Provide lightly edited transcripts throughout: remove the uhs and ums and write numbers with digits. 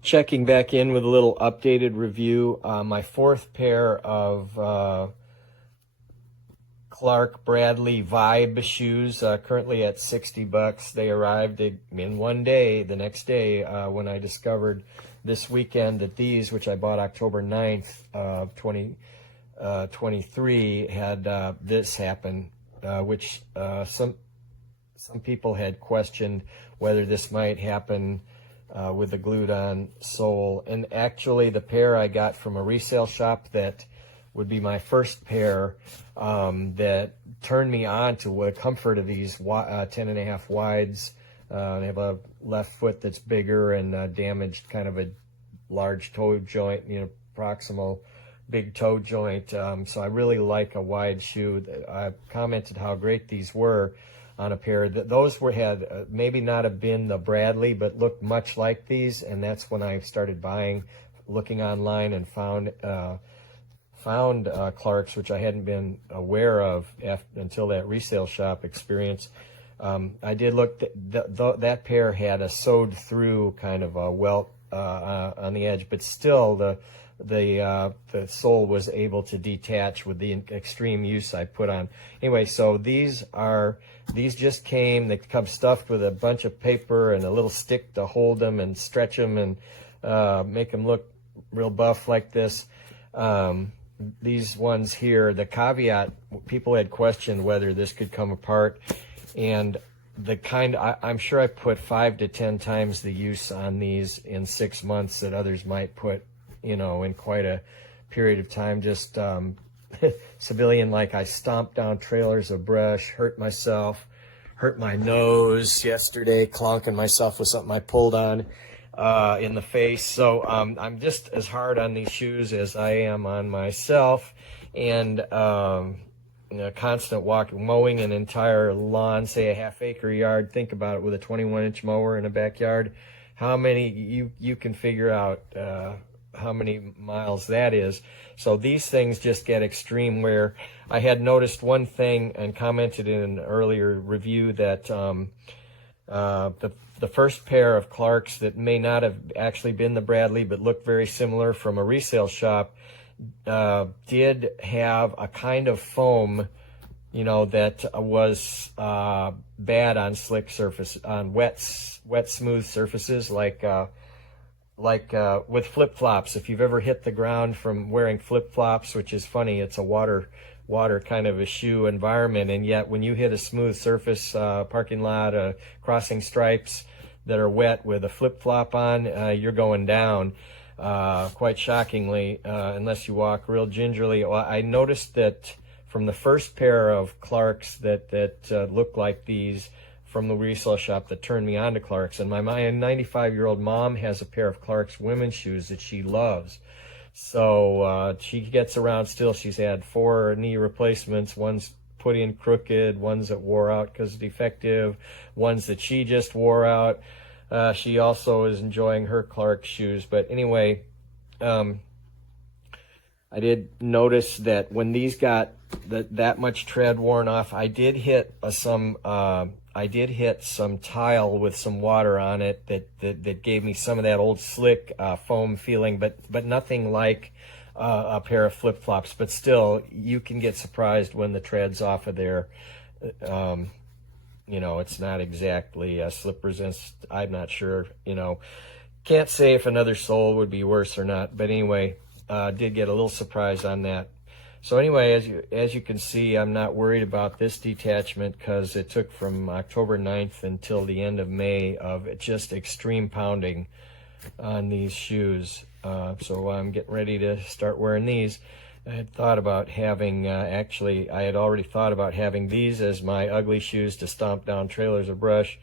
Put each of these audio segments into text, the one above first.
Checking back in with a little updated review. My fourth pair of Clark Bradley Vibe shoes, currently at $60. They arrived in one day, the next day, when I discovered this weekend that these, which I bought October 9th of 2023, had this happen, which some people had questioned whether this might happen with the glued-on sole. And actually, the pair I got from a resale shop that would be my first pair that turned me on to the comfort of these 10.5 wides. They have a left foot that's bigger and damaged kind of a large toe joint, proximal big toe joint. So I really like a wide shoe. I commented how great these were on a pair. Those had maybe not have been the Bradley, but looked much like these, and that's when I started looking online, and found Clarks, which I hadn't been aware of until that resale shop experience. I did look. That pair had a sewed through kind of a welt on the edge, but still the sole was able to detach with the extreme use I put on. Anyway, so these just came. They come stuffed with a bunch of paper and a little stick to hold them and stretch them and make them look real buff like this. These ones here, the caveat, people had questioned whether this could come apart, and I'm sure I put 5 to 10 times the use on these in 6 months that others might put, in quite a period of time. Just civilian, like I stomped down trailers of brush, hurt myself, hurt my nose yesterday, clonking myself with something I pulled on in the face. So I'm just as hard on these shoes as I am on myself. And constant mowing an entire lawn, say a half-acre yard. Think about it, with a 21-inch mower in a backyard. How many, you can figure out how many miles that is. So these things just get extreme, where I had noticed one thing and commented in an earlier review that the first pair of Clarks that may not have actually been the Bradley but looked very similar from a resale shop did have a kind of foam, that was bad on slick surface, on wet smooth surfaces, like with flip-flops. If you've ever hit the ground from wearing flip-flops, which is funny, it's a water kind of a shoe environment, and yet when you hit a smooth surface, parking lot, crossing stripes that are wet with a flip-flop on, you're going down, quite shockingly, unless you walk real gingerly. Well, I noticed that from the first pair of Clarks that looked like these from the resale shop that turned me on to Clarks, and my 95-year-old mom has a pair of Clarks women's shoes that she loves. So she gets around still. She's had 4 knee replacements. One's put in crooked, ones that wore out because defective, ones that she just wore out. She also is enjoying her Clark shoes. But anyway, I did notice that when these got that much tread worn off, I did hit some tile with some water on it that gave me some of that old slick foam feeling, but nothing like a pair of flip-flops. But still, you can get surprised when the tread's off of there. It's not exactly slip resistant. I'm not sure. Can't say if another sole would be worse or not. But anyway, did get a little surprise on that. So anyway, as you can see, I'm not worried about this detachment because it took from October 9th until the end of May of just extreme pounding on these shoes. So I'm getting ready to start wearing these. I had thought about having, I had already thought about having these as my ugly shoes to stomp down trailers of brush,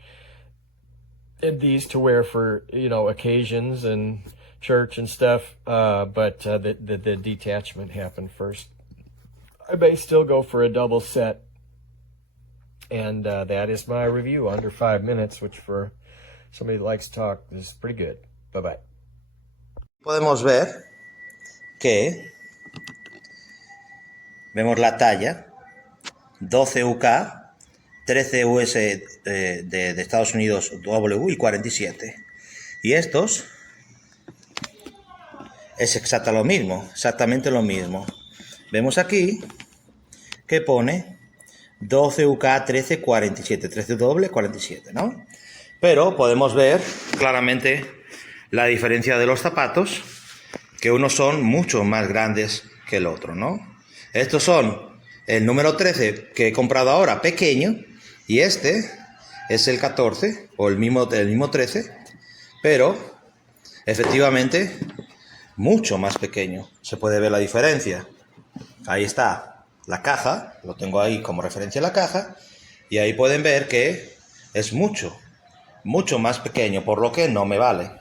and these to wear for, occasions and church and stuff. But the detachment happened first. I may still go for a double set. And that is my review, under 5 minutes, which for somebody that likes to talk is pretty good. Bye-bye. Podemos ver que vemos la talla 12 UK, 13 US de Estados Unidos W y 47. Y estos es exactamente lo mismo. Vemos aquí que pone 12 UK 1347, 13 doble 47, ¿no? Pero podemos ver claramente la diferencia de los zapatos, que unos son mucho más grandes que el otro, ¿no? Estos son el número 13 que he comprado ahora, pequeño, y este es el 14, o el mismo 13, pero efectivamente mucho más pequeño. Se puede ver la diferencia. Ahí está la caja, lo tengo ahí como referencia la caja, y ahí pueden ver que es mucho más pequeño, por lo que no me vale.